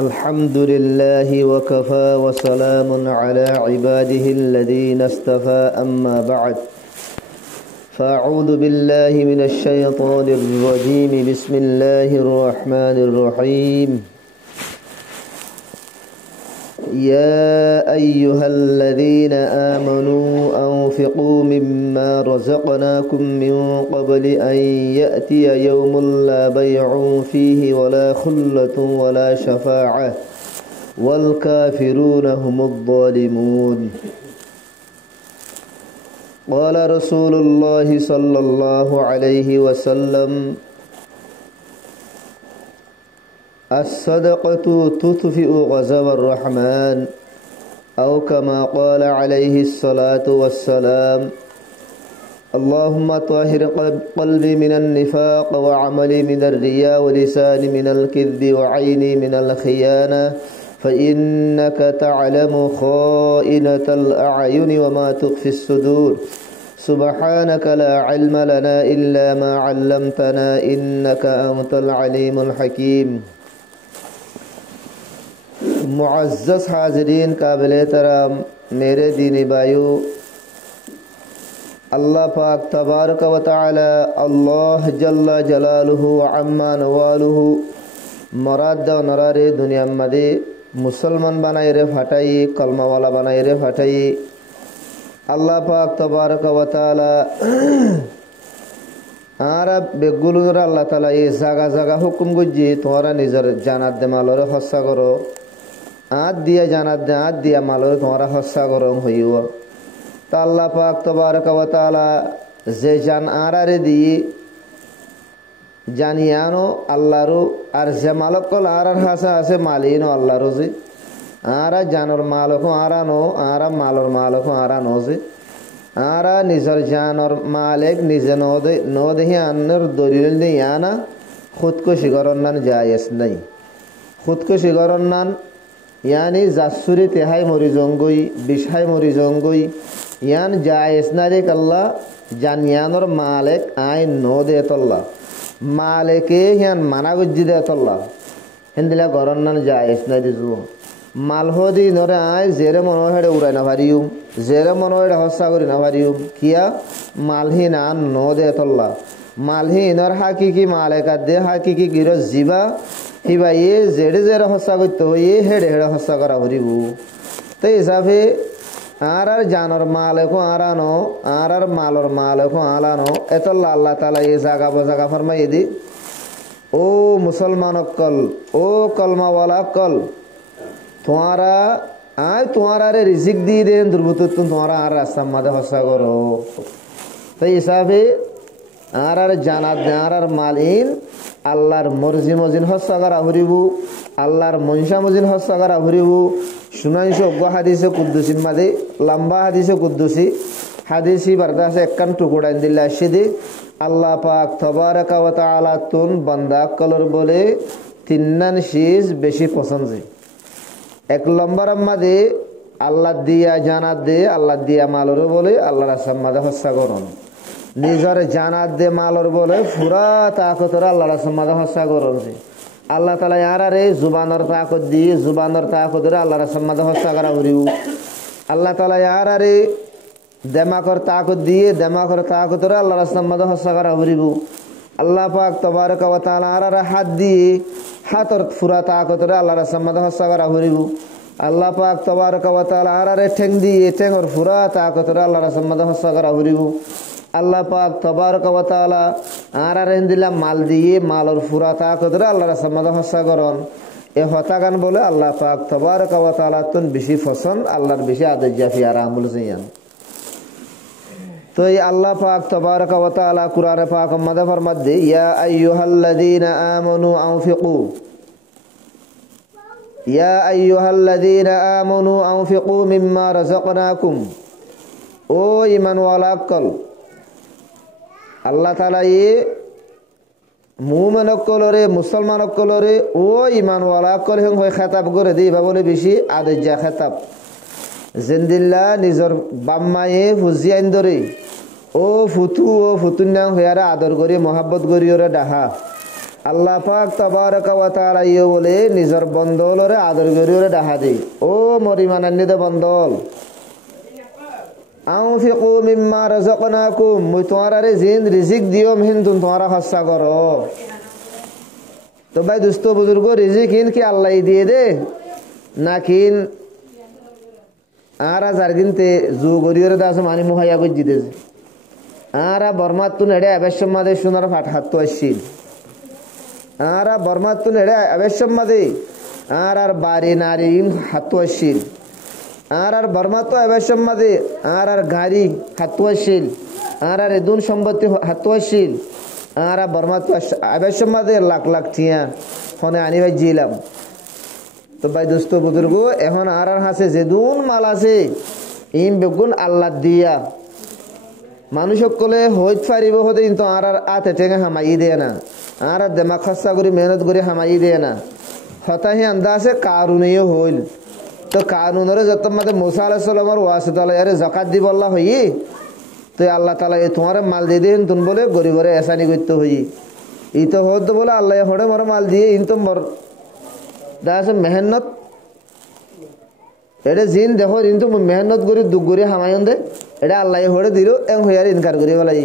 الحمد لله وكفى وسلام على عباده الذين اصطفى أما بعد فأعوذ بالله من الشيطان الرجيم بسم الله الرحمن الرحيم يا أيها الذين آمنوا أنفقوا مما رزقناكم من قبل أن يأتي يوم لا بيع فيه ولا خلة ولا شفاعة والكافرون هم الظالمون قال رسول الله صلى الله عليه وسلم الصدقة تطفئ غضب الرحمن أو كما قال عليه الصلاة والسلام اللهم طهر قلبي من النفاق وعملي من الرياء ولساني من الكذب وعيني من الخيانة فإنك تعلم خائنة الأعين وما تخفي الصدور سبحانك لا علم لنا إلا ما علمتنا إنك أنت العليم الحكيم मुअज़्ज़ज़ हाज़रीन काबिल एहतराम मेरे दीनी भाइयों अल्लाह पाक तबारक व तआला अल्लाह जल्ला जलालुहु व अम्मा नवालुहु मराद नरारे दुनिया मदे मुसलमान बनाए रे फाटाई कलमा वाला बनाए रे फाटाई अल्लाह पाक तबारक व तआला आरा बेगुलुर अल्लाह ताला ये जागा जागा हुकुम गुज्जी तुम्हारा निजर जानात दे मालोरे हस्सा करो आद दिया जानात दे आद दिया मालोरे तुम्हारा हस्सा करो हुईवा ता अल्लाह पाक तबारक व तआला जे जान आरा रे दी जानियानो अल्लाहरु आर जे मालक कल आरार हासा आसे मालिनो अल्लाहरु जे आरा जानर मालको आरा नो आरा मालर मालको आरा नो जे आरा निजर जानर मालिक निजे नो दे आनर दलिल दे याना खुदकुशी करन्नान जायज नहीं खुदकुशी करन्नान यानी जासुरी तेहाई मरी जंगई बिशाई मरी जंगई यान जायज ना रे कल्ला जानियानर मालिक आय नो दे तल्ला मालिके यान माना गुज्जी दे तल्ला हिंदिला करन्नान जायज ना दिजु मालहोदी नरे आय जेरे मनोहेडे उड़ाई ना पारियुम जेरे मनोहेडे हस्सा करी ना पारियुम किया मालही ना नो दे तल्ला मालही नर हाकिकी मालिका दे हाकिकी गिरो जीवा हिबा ये जेड़े जेरे हस्सा करते हो ये हेडे हेडे हस्सा करा भरिबु तो हिसाबे आरार जानर मालिको आरानो आरार मालर मालिको आलानो एतल्ला अल्लाह ताला ये जागा बजागा फरमाई दी ओ मुसलमान कल ओ कलमा वाला कल तुम्हारा आय तुम्हारा रे रिजिक दी दे दुर्बुत तुम्हारा आर रास्ता मदे हस्सा करो तो हिसाबे आरार जानात दे आरार मालिन अल्लाहर मर्जी मजिन हस्सा करा भरिबु अल्लाहर मनशा मजिन हस्सा करा भरिबु सुनाइशो गो हादिसे कुद्दुसी मादे लंबा हादिसे कुद्दुसी हादिसी बरदासे एकन टुकड़ा दिल्ला शिदे अल्लाह पाक तबारक व तआला तुन बंदा कलर बोले तिन्नान शीज बेशी पसंद है एक लंबर मादे अल्लाह दिया जानात दे अल्लाह दिया मालर बोले अल्लाह रास्ता मादे हस्सा करन निजर जानात दे मालर बोले पूरा ताकत अल्लाह रास्ता मादे हस्सा करन अल्लाह ताला यारा रे जुबानर ताकत दी जुबानर ताकत रे अल्लाह रास्ता मादे हस्सा करा भरिबु अल्लाह ताला यारा रे दिमागर ताकत दिए दिमागर ताकत रे अल्लाह रास्ता मादे हस्सा करा भरिबु अल्लाह पाक तबारक व तआला आरा हाथ दिए हाथर पूरा ताकत रे अल्लाह रास्ता मादे हस्सा करा भरिबु अल्लाह पाक तबारक व तआला आरा रे ठेंग दिए ठेंगर पूरा ताकत रे अल्लाह रास्ता मादे हस्सा करा भरिबु अल्लाह पाक तबारक व तआला आरा रे दिला माल दिए मालर पूरा ताकत रे अल्लाह रास्ता मादे हस्सा करन ए हतागान बोले अल्लाह पाक तबारक व तआला तुन बेशी पसंद अल्लाहर बेशी आदत जाफी आरामुल जियान तो ये अल्लाह पाक तबारक व तआला कुरान पाक मदे फरमात दे या अय्युहल्लज़ीना आमनू अनफिकू या अय्युहल्लज़ीना आमनू अनफिकू मिम्मा रज़क़नाकुम ओ ईमान वाला कल अल्लाह ताला ये मुमिन कलरे मुसलमान कलरे ओ ईमान वाला कल हें होय खिताब करे दी बाबले बेशी आदत जा खिताब जिंदिल्ला निजर बाम्माये फुजियान दरे ओ फुतु ओ फुतुन्यां होयारा आदर करी मोहब्बत करी ओरे डाहा আল্লাহ পাক তাবারাকা ওয়া তাআলা ইয়ে বলে নিজের বন্দলরে আদর করিওরে ডাহা দেই ও মরিমানান্নিদে বন্দল আনফিকু মিম্মা রাযাকনাকুম মুই তোমারে জিন রিজিক দিওম হিন্দুন তোমারা হস্সা করো তো ভাই দোস্ত বুজুর্গ রিজিক হিন কি আল্লাহ দিয়ে দে নাকিন আরা জারগিনতে জু গরিয়রে দাস মানি মুহাইয়া গজ্জি দে আরা বর্মাতুন এডে আবেশমাদে সোনার ফাট হাততো আসিল আরা বর্মাতুন এডে আবেশমাদে আর বাড়ি নারী হাততো আসিল আর বর্মাতো আবেশমাদে আর গাড়ি হাততো আসিল আর এদুন সম্পত্তি হাততো আসিল আর বর্মাতো আবেশমাদে লাখ লাখ টিয়া ফোনে আনি ভাই জিলাম তো ভাই দোস্ত বুজুর্গ এখন আর হাসে যেদুন মাল আছে ইম বেগুন আল্লাহ দিয়া মানুষ সকলে হইত পারিব হতে কিন্তু আর আতে টেঙে হামাই দেয় না আর দেমাগ খরচা করে মেহনত করে হামাই দেয় না হতাহি আন্দা আছে কারুনেও হইল তো কারুনের যত মাঝে মুসা আলাইহিস সালামের ওয়াসিতা আরে যাকাত দিব আল্লাহ হই তো আল্লাহ তাআলা এ তোমার মাল দিয়ে দেন তুন বলে গরিবরে এসানি করতে হই ই তো হদ বলে আল্লাহ হড়ে মর মাল দিয়ে ইন তো মর দাস মেহনত এটা জিন দেখো কিন্তু মেহনত করি দুঃখ করে হামায়ন দে এটা আল্লাহ হড়ে দিল এং হইয়ার ইনকার করি বলাই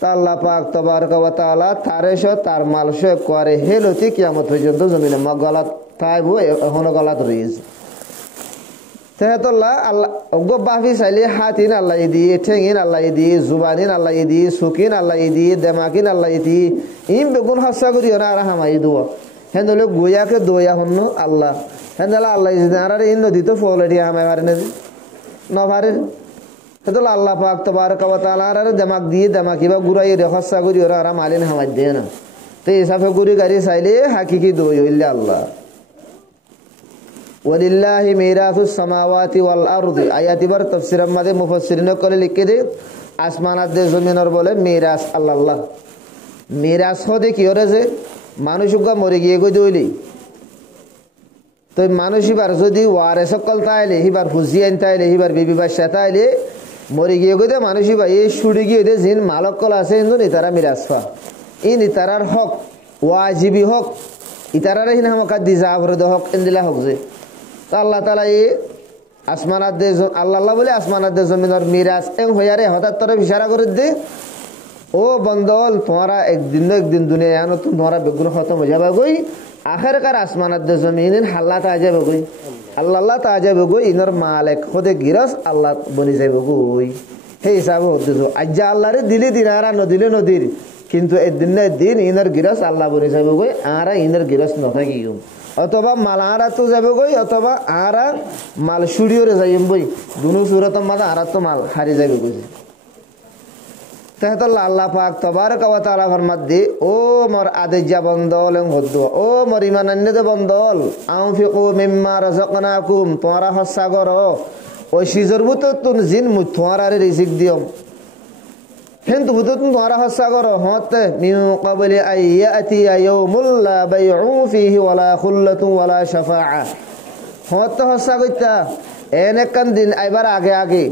তা আল্লাহ পাক তাবারকা ওয়া তাআলা তারেশ তার মালশ করে হেলতি কিয়ামত পর্যন্ত জমিনে গলাত থাইবো এখনো গলাত রয়েছে তেহাতুল্লাহ আল্লাহ অজ্ঞ বাফি চাইলে হাতিন আল্লাহ দিয়ে ঠেঙিন আল্লাহ দিয়ে জুবানিন আল্লাহ দিয়ে সুকিন আল্লাহ দিয়ে দেমাকিন আল্লাহ দিয়ে ইম বেগুন হস্যা করি না আর হামাই দুয়া হেন্দলে গোয়াকে দোয়া হন্য আল্লাহ হেন্দলা আল্লাহ আর ইন নদীতে ফল এটি হামাই পারে না নভারে হেন্দলা আল্লাহ পাক তাবারকা ওয়া তাআলা আর দেমাক দিয়ে দেমাকি বা গুড়াই রে হস্যা করি ওরা আর মালিন হামাই দেয় না তো হিসাবে গুড়ি গাড়ি চাইলে হাকিকি দোয়া হইলে আল্লাহ ওয়ালিল্লাহি মিরাসুস সামাওয়াতি ওয়াল আরদি আয়াতিবার তাফসীরের মধ্যে মুফাসসিরিন করে লিখে দে আসমান আর জমিনের বলে মিরাস আল্লাহ মিরাস হদে কি ওরে যে মানুষগুলা মরে গিয়ে গই দইলি তো মানুষ এবার যদি ওয়ারে সকল তাইলে হিবার হুজিয়ান তাইলে হিবার বিবি বাদশা তাইলে মরে গিয়ে গই দে মানুষ ভাই এই সুড়ি গিয়ে দে জিন মালকল আছে কিন্তু নিতারা মিরাস পা ই নিতারার হক ওয়াজিবি হক ইতারারে হিনা আমাকে দিজা ভরে দে হক ইন্দিলা হক যে তা আল্লাহ তাআলা এই আসমানাত দে আল্লাহ বলে আসমানাত দে জমিনের মিরাস এং হইয়ারে হঠাৎ তরে ইশারা করে দে ও বন্দল তোমারা একদিন দুনিয়া আনো তোমারা বেগুন খতম হয়ে যাবে গই আখেরকার আসমানাত দে জমিন হাল্লা তা যাবে গই আল্লাহ তা যাবে গই ইনর মালিক খোদে গিরস আল্লাহ বনি যাবে গই হে হিসাবে হতে তো আজ্জা আল্লাহরে দিলে দিনারা নদিলে নদীর কিন্তু দিন ইনর গিরস আল্লাহ বনি যাবে গই আরা ইনর গিরস নথাকি অথবা মাল আরা তো যাবে গই অথবা আরা মাল সুড়িওরে যাইম বই দুনো সুরত মাল আরা তো মাল হারি যাবে গই তেহাতুল্লাহ আল্লাহ পাক তাবারকা ওয়া তাআলা ফরমাত দি ও মোর আদেজা বন্দল এং হদ্দ ও মোর ঈমানান্নিদে বন্দল আনফিকু মিম্মা রাযাকনাকুম তোমরা হস্যা করো ওই সিজর বুতো তুন জিন মু তোমরা রিজিক দিও কিন্তু বুতো তুন তোমরা হস্যা করো হতে মিন ক্বাবলি আইয়াতি ইয়াউমুল লা বাইউ ফিহি ওয়ালা খুল্লাতু ওয়ালা শাফাআ হতে হস্যা কইতা এনেকান দিন আইবার আগে আগে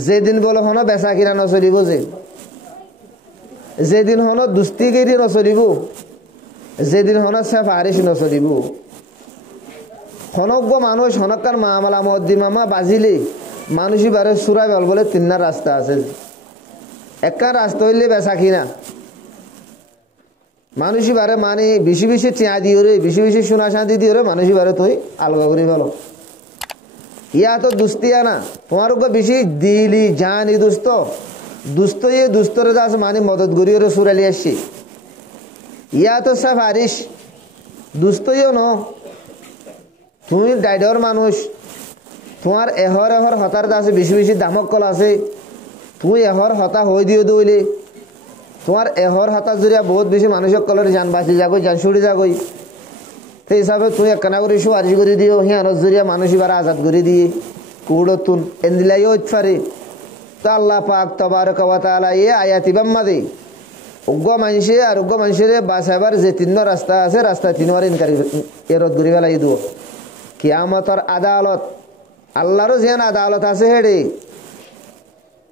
যেদিন বলে হন বেচা কিনা নচলিব যেদিন হন দুস্তিগিরি নচলিব যেদিন হন সেফারিশ নচলিব হনজ্ঞ মানুষ হনকার মামলা মদ্দি মামা বাজিলে মানুষই বারে সুরা বেল বলে তিনটা রাস্তা আছে একটা রাস্তা হইলে বেচা কিনা মানুষই বারে মানে বেশি বেশি চেয়া দিয়ে রে বেশি বেশি সোনা শান্তি দিয়ে রে মানুষই বারে তুই আলগা করি ফেলো ইয়া তো দুস্তিয়া না তোমার বেশি দিলি জানি দুস্ত দুস্ত ইয়ে দুস্তরে দাস মানে মদত গরিয়ে সুরালি আসছি ইয়া তো সাফারিশ দুস্ত ইয়ে ন তুমি ডাইডর মানুষ তোমার এহর হতার দাস বেশি বেশি দামক কল আছে তুমি এহর হতা হয়ে দিও দইলে তোমার এহর হতার জরিয়া বহুত বেশি মানুষের কলের জান বাঁচি যাগই জান ছুড়ি যাগই সেই হিসাবে তুই একখানা করে সুপারিশ করে দিও হিয়ানোর জরিয়া মানুষ এবার আজাদ করে দিয়ে কুড়তুন এন্দিলাই পারে তো আল্লাহ পাক তাবারকা ওয়া তাআলা এ আয়াতি বাম্মাদে উগ্র মানুষে আর উগ্র মানুষের বাঁচাবার যে তিন রাস্তা আছে রাস্তা তিনবার ইনকারি এরত ঘুরি বেলাই দিব কিয়ামতর আদালত আল্লাহরও যেন আদালত আছে হেডে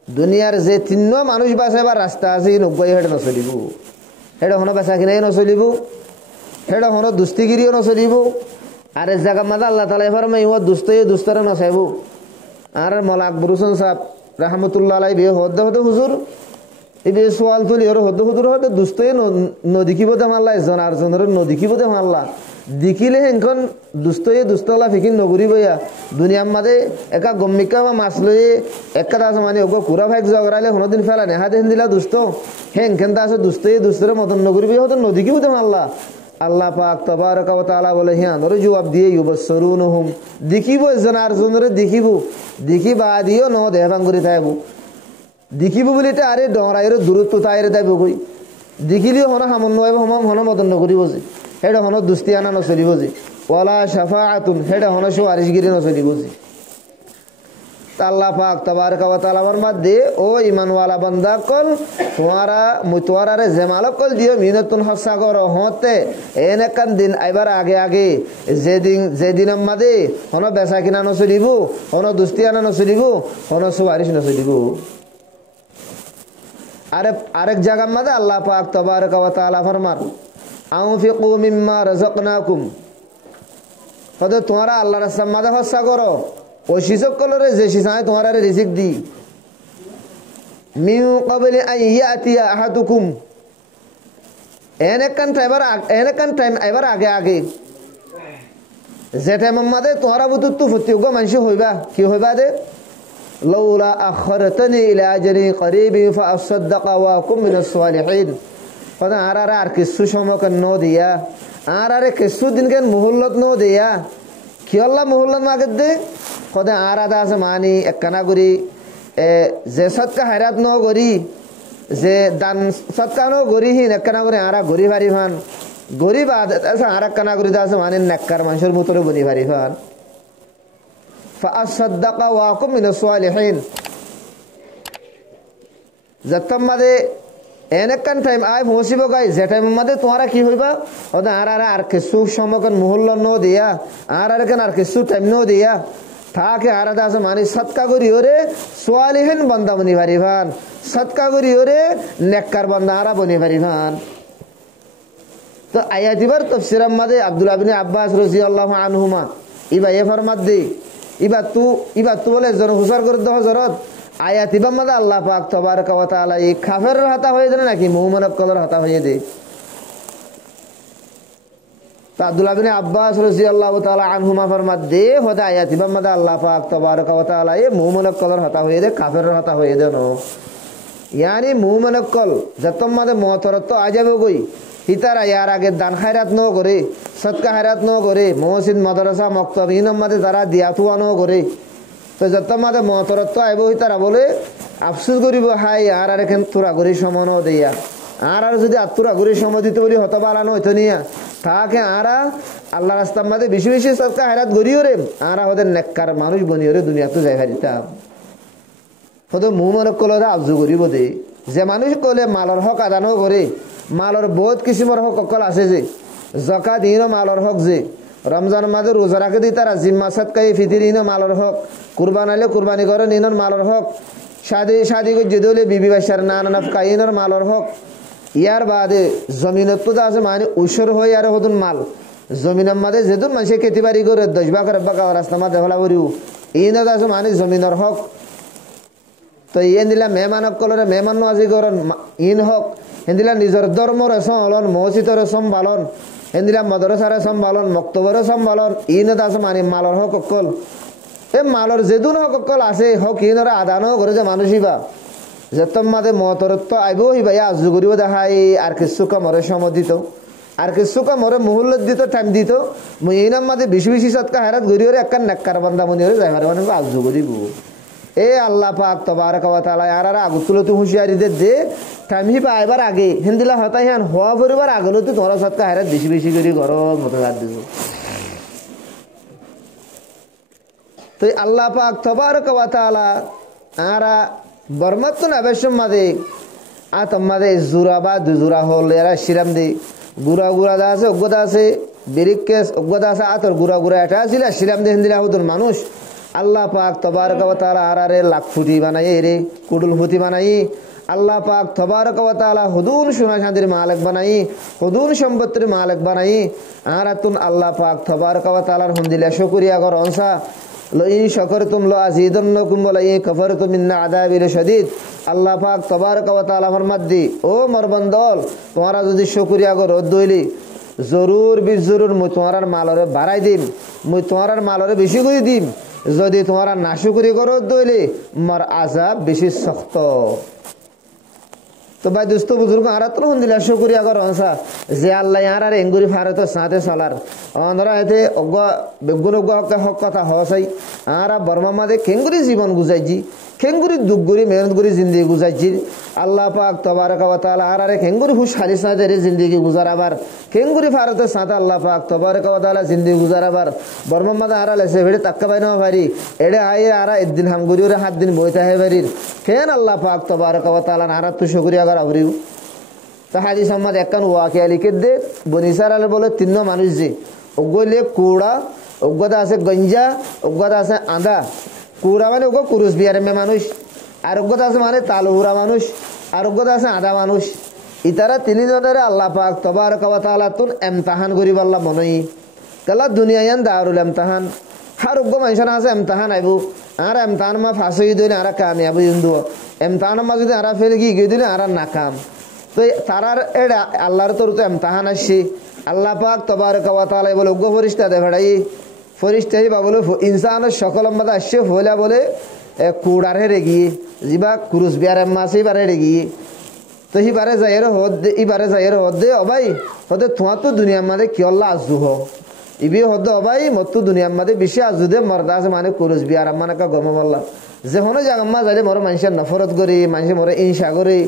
দুনিয়ার যে তিন মানুষ বাঁচাবার রাস্তা আছে নব্বই হেড নচলিব হেডা হনো বেচা কিনাই নচলিব হেডা হনো দুস্তিগিরিও নচলিব আর এক জায়গা মাদা আল্লাহ তালা ফরমাই ও দুস্তয়ে দুস্তরে নচাইব আর মৌলা আকবর হোসেন সাহেব রহমতুল্লাহ আলাই বিয়ে হদ্দে হতে হুজুর এই বিয়ে সোয়াল তুলি ওর হদ্দে হুজুর হতে দুস্তয়ে নদীকিব দে মারলা এজন আর জনের নদীকিব দে মারলা দেখিলে হেনখন দুস্তয়ে দুস্তলা ফিকিন নগরী বইয়া দুনিয়ার মাঝে একা গম্মিকা বা মাছ লয়ে একা আছে মানে ওগো কুড়া ভাইক জগরাইলে হনদিন ফেলা নেহা দেন দিলা দুস্ত হেনখান তা আছে দুস্তয়ে দুস্তরে মতন নগরী বইয়া হতো নদীকিব দে মারলা আল্লাহ পাক তাবারকা ওয়া তাআলা বলে হে আনরে জবাব দিয়ে ইউবসরুনহুম দেখিব এজন আর জনরে দেখিব দেখি বা দিও ন দেহ ভাঙ্গুরি থাইব দেখিব বলিতে আরে ডরাইরে দূরত্ব তাইরে দেব কই দেখিলিও হন সামান্য হইব হন মদন নগরী বসে হেডা হন দুস্তিয়ানা নচলিব যে ওয়ালা শাফাআতুন হেডা হন সুয়ারিশগিরি নচলিব যে আল্লাহ পাক তাবারকা ওয়া তাআলার মধ্যে ও ঈমানওয়ালা বান্দা কল তোয়ারারে জামালক কল দিও মিনাতুন হসা কর হতে এনেকান দিন আইবার আগে আগে যেদিন আমাদে হন বেচা কিনা নচলিব হন দুস্তিয়ানা নচলিব হন সুয়ারিশ নচলিব আরেক জায়গার মধ্যে আল্লাহ পাক তাবারকা ওয়া তাআলা ফরমান আনফিকু মিম্মা রাযাকনাকুম কত তোমরা আল্লাহর রাস্তার মধ্যে হসা করো ওই শিশক কলরে যে শিশায় তোমার রিজিক দি মিন ক্বাবলি আন ইয়াতিয়া আহাদুকুম এনেকান টাইম এবার আগে আগে যে টাইমের মধ্যে তোমারা বুতুত ফুটিগো মানুষ হইবা কি হইবা দে লাউলা আখরতনি ইলা আজরি করিবি ফাসাদদাকা ওয়া কুম মিনাস সালিহিন কত আর কিছু সময় ন দিয়া আর কিছু দিন কেন মুহল্লত ন দিয়া কি আল্লাহ মুহল্লত মাগে দে কত আর আদা আছে মানি একখানা করি যে সৎকা হারাত ন করি যে দান সৎকা ন করিহীন একখানা করে আরা গরি ভারি ভান গরিব আছে আর একখানা করি আছে মানে নেককার মানুষের মতরে বনি ভারি ভান ফাসাদদাকা ওয়া কুম মিনাস সালিহিন যতম মাদে এনেকান টাইম আই পৌঁছিব গাই যে টাইমের মধ্যে তোমরা কি হইবা ওদা আর কিছু সমকন মুহল্ল ন দিয়া আর কিছু টাইম ন দিয়া থাকে আর আছে মানে সৎকা করি ওরে সালিহিন বান্দা বনি ভারি ভান সৎকা করি ওরে নেককার বান্দা আরা বনি ভারি ভান তো আয়াতিবার তাফসীরের মধ্যে আব্দুল্লাহ ইবনে আব্বাস রাদিয়াল্লাহু আনহুমা ইবা এ ফরমাত দে ইবা তু বলে জন হুসার করে দহ জরত আয়াতিবার মধ্যে আল্লাহ পাক তাবারকা ওয়া তাআলা এই কাফেরের হাতা হয়ে দেয় নাকি মুমিনের কলর হাতা হয়ে দেয় আব্দুল্লাহ ইবনে আব্বাস রাদিয়াল্লাহু তাআলা আনহুমা ফরমাত দে হদা আয়াতিবার মধ্যে আল্লাহ পাক তাবারকা ওয়া তাআলা এই মুমিনের কলর হাতা হয়ে দেয় কাফেরের হাতা হয়ে দেয় না यानी মুমিনের কল যতম মধ্যে মতরত আজাবে গই হিতারা ইয়ার আগে দান খায়রাত ন করে সদকা খায়রাত ন করে মসজিদ মাদ্রাসা মক্তব ইনম মধ্যে তারা দিয়াতুয়া ন করে তো যতম মধ্যে মতরত আইব হিতারা বলে আফসোস করিব হাই আর এখান তোরা গরি সমান দিয়া আর যদি আত্মরা গরি সম দিতে বলি হত বালানো হইতো নিয়া তাকে আরা আল্লাহ রাস্তার মধ্যে বেশি বেশি সদকা খায়রাত গরিও রে আরা ওদের নেককার মানুষ বনিও রে দুনিয়াতে যাই হারিতাম হয়তো মুমিনের কলরে আবজু করিব দে যে মানুষ কলে মালর হক আদানো করে মালর বহুত কিসিমর হক অকল আছে যে জাকাত ইনো মালর হক যে রমজান মাঝে রোজা রাখে দি তারা জিম্মা সাদকাই ফিতির ইনো মালর হক কুরবান আইলে কুরবানি করে নিনর মালর হক শাদি করে যেদলে বিবি বাচ্চার নানা নাফকা ইনর মালর হক ইয়ার বাদে জমিনত তো আছে মানে উসর হয়ে আর হতুন মাল জমিনের মাঝে যেদুন মানুষে খেতে বাড়ি করে 10 বাকার রাস্তা মাঝে হলা করিও ইনত আছে মানে জমিনের হক তো ইয়ে দিলা মেহমানক কলরে মেহমান আজি করন ইন হক হেন্দিলা নিজের ধর্মরে সম্ভালন মসজিদরে সম্ভালন হেন্দিলা মাদ্রাসারে সম্ভালন মক্তবরে সম্ভালন ইনত আছে মানে মালর হক অকল এ মালর যেদুন হক অকল আছে হক ইনরে আদানো করে যে মানুষইবা যেতম মাদে মতরত্ব আইব হইবা ইয়া আজু করিব দেখাই আর কিছু কমরে সম দিত আর কিছু কমরে মুহুল্লত দিত টাইম দিত মুই ইনাম মাদে বেশি বেশি সৎকা হারাত গরিওরে একখান নেককার বান্দা মনিওরে যাইবারে মানে আজু করিব এ আল্লাহ পাক তাবারকা ওয়া তাআলা আরারা আগুতুলতে হুঁশিয়ারি দে টাইম হি পাইবার আগে হিন্দিলা হতাই হান হওয়া পরিবার আগলতে তোমরা সৎকা হারাত বেশি বেশি করে গরম মতো হাত দিব তো আল্লাহ পাক তাবারকা ওয়া তাআলা আরা বরমাত্তন আবেশম মাদে আতম মাদে জুরা বা দুজুরা হল এরা শিরাম দে গুড়া গুড়া দা আছে অজ্ঞতা আছে বেরিকেস অজ্ঞতা আছে আতর গুড়া গুড়া এটা ছিল শিরাম দে হিন্দিলা হতুন মানুষ আল্লাহ পাক তাবারকা ওয়া তাআলা আরারে লাখ ফুটি বানাই রে কুডুল ফুটি বানাই আল্লাহ পাক তবারক ওয়া তাআলা হুদুন সোনা চাঁদির মালিক বানাই, হুদুন সম্পত্তির মালিক বানাই। আর তুন আল্লাহ পাক তবারক ওয়া তাআলার হমদিলা শুকরিয়া কর অনসা লইন শাকারতুম লাযীদান্নাকুম ওয়া লাইন কাফারতুম ইন্না আযাবি লাশাদীদ। আল্লাহ পাক তবারক ওয়া তাআলা ফরমাদ্দি, ও মরবন্দল, তোমরা যদি শুকরিয়া করো দইলি জরুর বি জরুর মুই তোমার মালরে বাড়াই দিম, মুই তোমার মালরে বেশি করে দিম। যদি তোমরা নাশুকরি করো দইলি মার আযাব বেশি শক্ত। তো ভাই দোস্ত বুজুর্গ আর তো হন্দিলা শুকরিয়া কর অনসা যে আল্লাহ ইয়ার আর এঙ্গুরি ফারে তো সাথে চলার অন্ধরা এতে অজ্ঞ বেগুন অজ্ঞ হক কথা হসাই আর বর্মা মাদে কেঙ্গুরি জীবন গুজাইছি, খেঙ্গুরি দুঃগুরি মেহনত করি জিন্দগি গুজাইছি। আল্লাহ পাক তবারক ওয়া তাআলা আর আরে খেঙ্গুরি হুশ হারিস না দেরে জিন্দগি গুজারাবার খেঙ্গুরি ফারে তো সাথে আল্লাহ পাক তবারক ওয়া তাআলা জিন্দগি গুজারাবার বর্মা মাদে আর লেসে ভিড়ে তাক্কা পাই না পারি এড়ে আই আর একদিন হামগুরি ওরে 7 দিন বইতে হে পারির কেন আল্লাহ পাক তবারক ওয়া তাআলা আর তো শুকরিয়া করা হরিও। তা হাদিস আহমদ একখান ওয়াকিয়া লিখে দে বনিসার আলে বলে 3 মানুষ যে ওগলে কুড়া অজ্ঞতা আছে গঞ্জা অজ্ঞতা আছে আদা। কুড়া মানে ওগো কুরুস বিহারে মে মানুষ, আর অজ্ঞতা আছে মানে তালুহুরা মানুষ, আর অজ্ঞতা আছে আদা মানুষ। ইতারা 3 জনের আল্লাহ পাক তবারক ওয়া তাআলা তুন ইমতিহান করিব আল্লাহ মনই কালা দুনিয়ায়ান দারুল ইমতিহান। আর অজ্ঞ মানুষের আছে ইমতিহান আইবো আর ইমতিহান মা ফাঁস হয়ে দিলে আর কামিয়াবি ইন্দু ইমতিহান মা যদি আর ফেল গিয়ে দিলে আর নাকাম। তো তারার এটা আল্লাহর তোর তো ইমতিহান আসছে। আল্লাহ পাক তবারক ওয়া তাআলা বলে অজ্ঞ ফরিস্তা দে ভাড়াই ফরিস্তাই বা বলে ইনসানের সকল মধ্যে আসছে হইলা বলে কুড়ার হেরে গিয়ে যিবা কুরুস বিয়ার মাছ এইবার হেরে গিয়ে তো সিবারে যাইয়ের হদ দে ইবারে যাইয়ের হদ দে অবাই হদে তোমার তো দুনিয়ার মাঝে কি আল্লাহ আজু হ ইবি হদ অবাই মত দুনিয়ার মাঝে বেশি আজু দে মর্দা আছে মানে কুরুস বিয়ার মানে কা গম বললা যে হনো জাগাম্মা যাইলে মোর মানুষের নফরত করি মানুষের মোরে ইনসা করি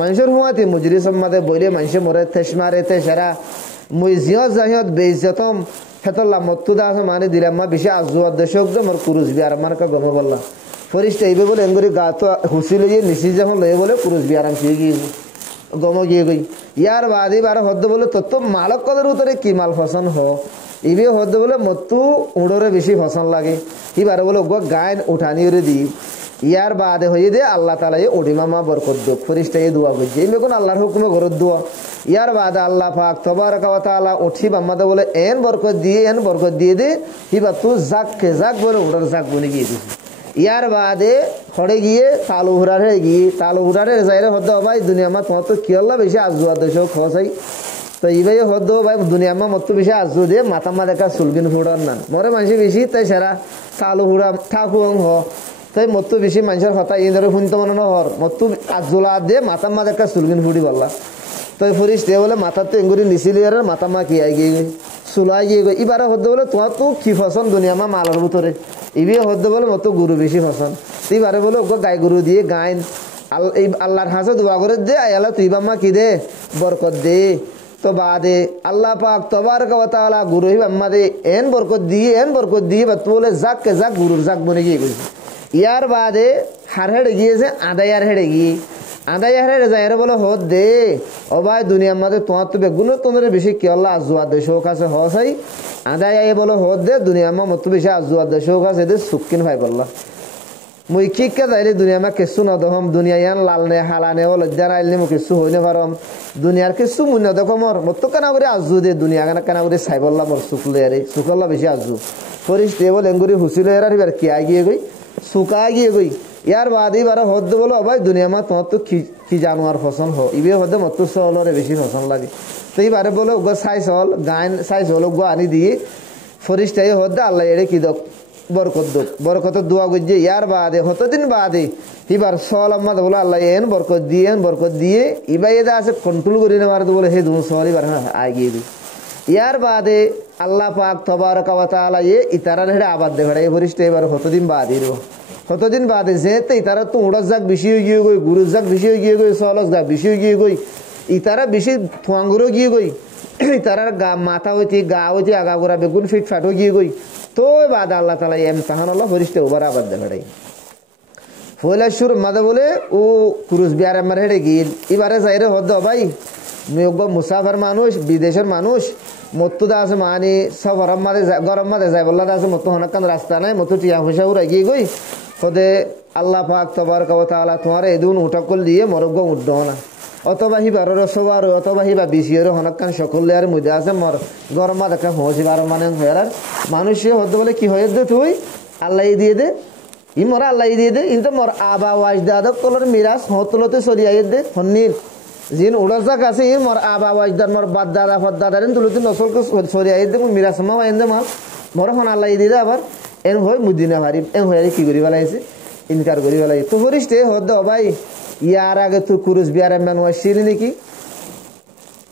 মানুষের হুয়াতে মুজরিস মাদে বইলে মানুষের মোরে তেসমারে তেসেরা মুই জিয়ত জাহিয়ত বেইজ্জতম হেতল্লা মত্তুদা আছে মানে দিলাম মা বেশি আজু দশক দে মোর কুরুস বিয়ার মানে কা গম বললা ফরিস্তা এইবে বলে এঙ্গুরি গা তো হুসি লইয়ে নিচি যখন লয়ে বলে কুরুস বিয়ার আমি গিয়ে গম গিয়ে গই ইয়ার বাদে বার হদ্দ বলে তত মালক কদের উতরে কি মাল ফসন হ ইবে হদ্দ বলে মত্তু উড়রে বেশি ফসন লাগে ইবার বলে গো গায়ন উঠানি রে দি ইয়ার বাদে হয়ে দে আল্লাহ তাআলা এ ওডিমামা বরকত দেব ফরিস্তা এই দোয়া করছে এই কোন আল্লাহর হুকুমে ঘরত দোয়া ইয়ার বাদে আল্লাহ পাক তবারক ওয়া তাআলা উঠি বাম্মাদে বলে এন বরকত দিয়ে দে হিবা তু জাককে জাক বলে উড়র জাক বনে গিয়ে দিছে। ইয়ার বাদে হড়ে গিয়ে তালুহুরারে যাইরে হদ্দ ভাই দুনিয়া মা তোমার তো কি আল্লাহ বেশি আজু আদর্শ খসাই তো ইবাই হদ্দ ভাই দুনিয়া মা মত বেশি আজু দে মাথা মা দেখা সুলগিন ফুড়ার না মরে মানুষ বেশি তাই সারা তালুহুরা ঠাকুর হ তাই মত বেশি মানুষের হতা এই ধরে শুনতে মনে নহর মত আজুলা দে মাথা মা দেখা সুলগিন ফুড়ি বললা তো ফরিস দে বলে মাথা তো এঙ্গুরি নিচিলি আর মাথা মা কি আই গিয়ে চুলাই গিয়ে গই এবারে হদ্দ বলে তোমার তো কি ফসন দুনিয়া মা মালার ভিতরে ইবি হদ্দ বলে মতো গরু বেশি ফসন তুইবারে বলে ওকে গাই গরু দিয়ে গাইন আল্লাহর হাসে দোয়া করে দে আল্লাহ তুই বাম্মা কি দে বরকত দে। তো বাদে আল্লাহ পাক তবারক ওয়া তাআলা গুরু বাম্মা দে এন বরকত দিয়ে বা বলে জাককে জাক গুরুর জাক বনে গিয়ে গেছে। ইয়ার বাদে হার হেড়ে গিয়েছে আদায়ার হেড়ে গিয়ে আদায়ার হেড়ে যায় বলে হদ দে ও ভাই দুনিয়ার মাঝে তোমার তো বেগুন তোমাদের বেশি কি আল্লাহ আজু আদর্শ কাছে হসাই আদায় বলে হদ দে দুনিয়ার মা মত বেশি আজু আদর্শ কাছে দে সুকিন ভাই বললা মুই কিকে যাইলে দুনিয়া মা কিছু নদহম দুনিয়া ইয়ান লালনে হালানে ও লজ্জা আইলে মু কিছু হইনে পারম দুনিয়ার কিছু মুই নদকম মত কেনা করে আজু দে দুনিয়া কেনা করে চাই বললা মোর চুকলে আরে চুকল্লা বেশি আজু ফরিস্তে বলে এঙ্গুরি হুসিলে এর কি আই গিয়ে গই চুকা গিয়ে গই ইয়ার বাদে বারে হদ বলো ভাই দুনিয়া মা তোমার তো কি জানোয়ার ফসল হ ইবে হদে মত চলরে বেশি ফসল লাগে তো এইবারে বলে ওগো সাই চল গান সাই চল ওগো আনি দিয়ে ফরিস্তাই হদে আল্লাহ এড়ে কি দক বরকত দোয়া করছে। ইয়ার বাদে হতদিন বাদে এবার সল আম্মাদ বলে আল্লাহ এন বরকত দিয়ে ইবাই এদা আছে কন্ট্রোল করে নেওয়ার বলে হে দুম সল এবার হ্যাঁ আগিয়ে দিই। ইয়ার বাদে আল্লাহ পাক তবারক ওয়া তাআলা এ ইতারার হেড়ে আবাদ দে ভাড়া এই ফরিস্তা এবার হতদিন বাদে যেতে ইতারা তো উড়স যাক বেশি হয়ে গিয়ে গই গুরুস যাক বেশি হয়ে গিয়ে গই সলস যাক বেশি হয়ে গিয়ে গই ইতারা বেশি থোয়াঙ্গুরও গিয়ে গই ইতারার গা মাথা হইতে গা হইতে আগা গোড়া বেগুন ফিট ফাটও গিয়ে গই তো বাদ আল্লাহ তাআলা ইমতিহান আল্লাহ ফরিস্তা ওবার আবাদ দে ভাড়াই ফয়লাশুর মাদে বলে ও কুরুস বিয়ার আমার হেড়ে গিল এবারে যাইরে হদ ভাই মুসাফার মানুষ বিদেশের মানুষ মত্তুদা আছে মানে সব গরম মাদে যায় বললা আছে মতো হনাকান রাস্তা নাই মতো টিয়া পয়সা উড়াই গিয়ে গই হদে আল্লাহ পাক তাবারকা ওয়া তাআলা তোমার এদুন উঠাকল দিয়ে মরগ্গ উঠ্ড না অথবা হিবার সবার অথবা হিবা বিশিয়ের হনকান সকল আর মধ্যে আছে মর গরমা দেখা হসিবার মানে হয়ার মানুষে হতে বলে কি হয়ে দে তুই আল্লাহ দিয়ে দে ই মরা আল্লাহ দিয়ে দে কিন্তু মোর আবা ওয়াজ দাদক কলর মিরাজ হতলতে সরিয়াই দে হন্নির জিন উড়াজাক আছে ই মোর আবা ওয়াজ দার মোর বাদ দাদা ফদ দাদারেন তুলতে নসলকে সরিয়াই দে মিরাজ মা ওয়াইন দে মাল মোর হন আল্লাহ দিয়ে দে আবার এন হই মুদিনা ভারি এন হয়ে কি করি বেলাইছে ইনকার করি বেলাই তো হরিষ্ঠে হদ ভাই ইয়ার আগে তুই কুরুস বিয়ারে ম্যান ওয়াসিলি নাকি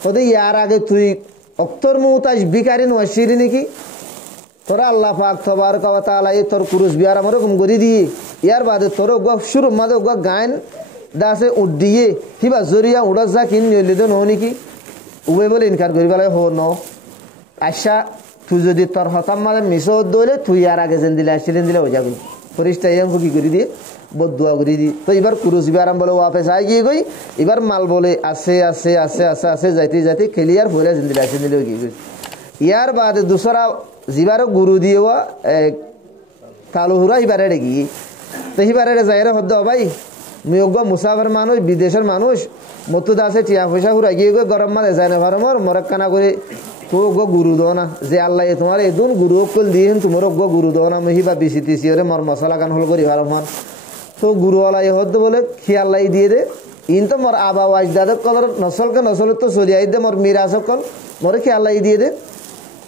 হদে ইয়ার আগে তুই অক্তর মুতাজ বিকারি ওয়াসিলি নাকি তোরা আল্লাহ পাক তাবারকা ওয়া তাআলা এই তোর কুরুস বিয়ার আমার হুকুম করি দিয়ে ইয়ার বাদে তোর গো শুরু মাদে গো গায়ন দাসে উডিয়ে হিবা জরিয়া উড়া যা কিন নিলে তো নো নাকি উবে বলে ইনকার করি বেলাই হো ন আশা তুই যদি তোর হতাম মানে মিশো দইলে তুই ইয়ার আগে যেন দিলে আসিলেন দিলে হয়ে যাবি ফরিস্তা ইয়াং কি করে দিয়ে বদুয়া করে দি তো এবার কুরুস বিয়ারাম বলে ওয়াপেস আই গিয়ে গই এবার মাল বলে আছে আছে আছে আছে আছে যাইতে যাইতে ক্লিয়ার হয়ে জিন্দিলে আসে দিলে কি ইয়ার বাদে দুসরা জিবারও গুরু দিয়ে তালুহুরা এবারে গিয়ে তো এবারে যাইরে হদ্দ ভাই মিয়োগ্য মুসাফির মানুষ বিদেশের মানুষ মতুদ আছে টিয়া পয়সা হুরা গিয়ে গই গরম মালে যায় না ভারমর মরক্কানা করে তো গো গুরু দো না যে আল্লাহ তোমার এদুন গুরু অকল দিয়ে তোমার গো গুরু দো না মহিবা বিসি তিসি ওরে মর মশলা গান হল করি ভারমান তো গুরুওয়ালা হদ্দ বলে খিয়াল্লাই দিয়ে দে ইন তো মোর আবা ওয়াজ দাদক কলর নসলকে নসলত তো সরিয়াই দে মোর মিরাজ সকল মোরে খিয়াল্লাই দিয়ে দে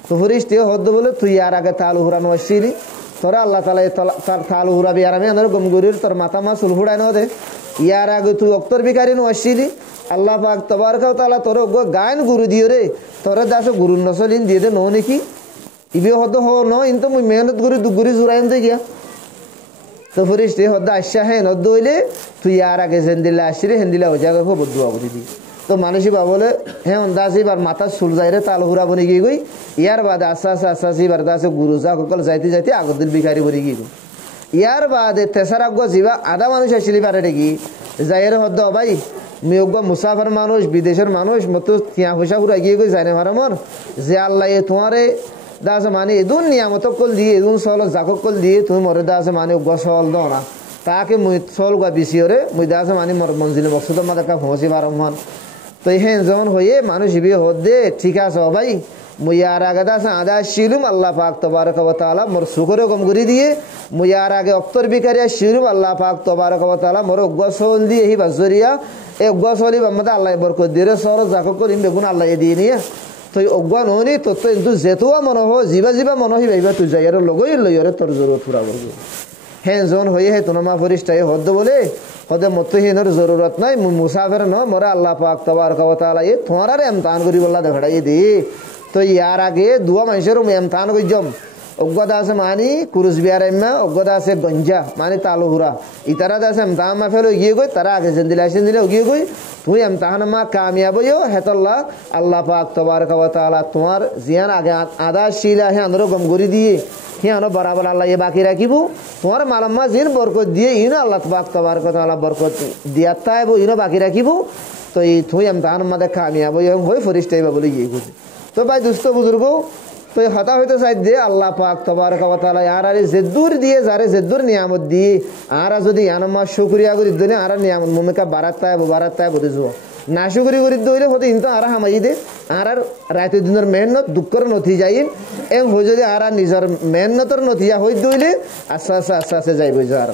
তো ফরিস্তি হদ্দ বলে তুই আর আগে তালু হুরানো আসছিলি তোরা আল্লাহ তালা তার তালু হুরাবি আর আমি আনার গমগুরির তোর মাথা মা চুল হুড়াই ন দে ইয়ার আগে তুই অক্তর বিকারি নো আসছিলি আল্লাহ পাক তাবারকা ওয়া তাআলা তোর গো গায়ন গুরু দিও রে তোর দাস গুরু নসলিন দিয়ে দে নো নাকি ইবে হদ্দ হো ন ইন তো মুই মেহনত গুরি দুগুরি জুরাইন দে গিয়া তো ফরিস্তি হদ্দা আশা হ্যাঁ নদ্দ হইলে তুই ইয়ার আগে যেন দিলে আসিরে হেন দিলে ওজা গো বদুয়া করি দি তো মানুষই বা বলে হ্যাঁ অন্দাজ এবার মাথা চুল যাইরে তাল হুরা বনি গিয়ে গই ইয়ার বাদে আস্তে আস্তে আস্তে আস্তে এবার দাসে গুরু যা সকল যাইতে যাইতে আগর দিন বিকারি বনি গিয়ে গই ইয়ার বাদে তেসার আগ যাবা আধা মানুষ আসিলি পারে দেখি যাইরে হদ্দ ভাই মিয়োগ্য মুসাফির মানুষ বিদেশের মানুষ মতো টিয়া পয়সা হুরা গিয়ে গই যাই না ভারমর যে আল্লাহ তোমারে দাস মানে এদুন নিয়ামত কল দিয়ে এদুন সল জাকক কল দিয়ে তুমি মরে দাস মানে গসল দাও না তাকে মুই সল গা বিশিওরে মুই দাস মানে মর মঞ্জিলে মকসুদ মাদা কা পৌঁছি বারমান তো হ্যাঁ যখন হয়ে মানুষ ইবি হদ দে ঠিক আছে ভাই মুই আর আগে দাস আদা শিলুম আল্লাহ পাক তাবারকা ওয়া তাআলা মোর শুকরে কম করে দিয়ে মুই আর আগে অক্তর বিকারিয়া শিলুম আল্লাহ পাক তাবারকা ওয়া তাআলা মোর গসল দিয়ে হি বাজরিয়া এ গসলি বামদা আল্লাহ বরকত দিয়ে সর জাকক করিম বেগুন আল্লাহ দিয়ে নিয়ে তো অজ্ঞান হনি তো কিন্তু যেতুয়া মন হো জিবা জিবা মন হি ভাইবা তুই যাই আর লগই লইরে তোর জরুরত পুরা করবো হ্যাঁ জন হয়ে হে তোনামা ফরিস্তাই হদ্দ বলে হদে মতহীনের জরুরত নাই মুসাফির ন মোরা আল্লাহ পাক তাবারকা ওয়া তাআলা এ তোমার এমতাহান করি বললা দেখাই দি তো ইয়ার আগে দুয়া মানুষের এমতাহান কইজম অজ্ঞতা আছে মানি কুরুস বিয়ার এম্মা অজ্ঞতা আছে গঞ্জা মানে তালুহুরা ইতারা আছে এমতাহান মা ফেলো গিয়ে গই তারা আগে যেন দিলে গিয়ে গই তুই এমতাহান মা কামিয়াব হইও হেতল্লাহ আল্লাহ পাক তাবারকা ওয়া তাআলা তোমার জিয়ান আগে আদা শিলা হে আনরো গম গরি দিয়ে হিয়ানো বরাবর আল্লাহ এ বাকি রাখিব তোমার মালাম্মা জিন বরকত দিয়ে ইনো আল্লাহ পাক তাবারকা ওয়া তাআলা বরকত দিয়াত তাইব ইনো বাকি রাখিব তো এই তুই এমতাহান মাদে কামিয়াব হই ফরিস্তাইবা বলে গিয়ে গই তো ভাই দুস্থ বুজুর্গ তো হতা হইতে চাই দিয়ে আল্লাহ পাক তাবারকা ওয়া তাআলা আর আরে জেদ্দুর দিয়ে যারে জেদ্দুর নিয়ামত দিয়ে আর যদি আনমা শুকরিয়া করি দিলে আর নিয়ামত মুমিকা বারাত তাই বলে যাও না শুকরি করি দইলে হতে কিন্তু আর হামাই দে আর রাতে দিনের মেহনত দুঃখের নথি যাই এম হই যদি আর নিজের মেহনতর নথিয়া হই দইলে আস্তে আস্তে যাইব আর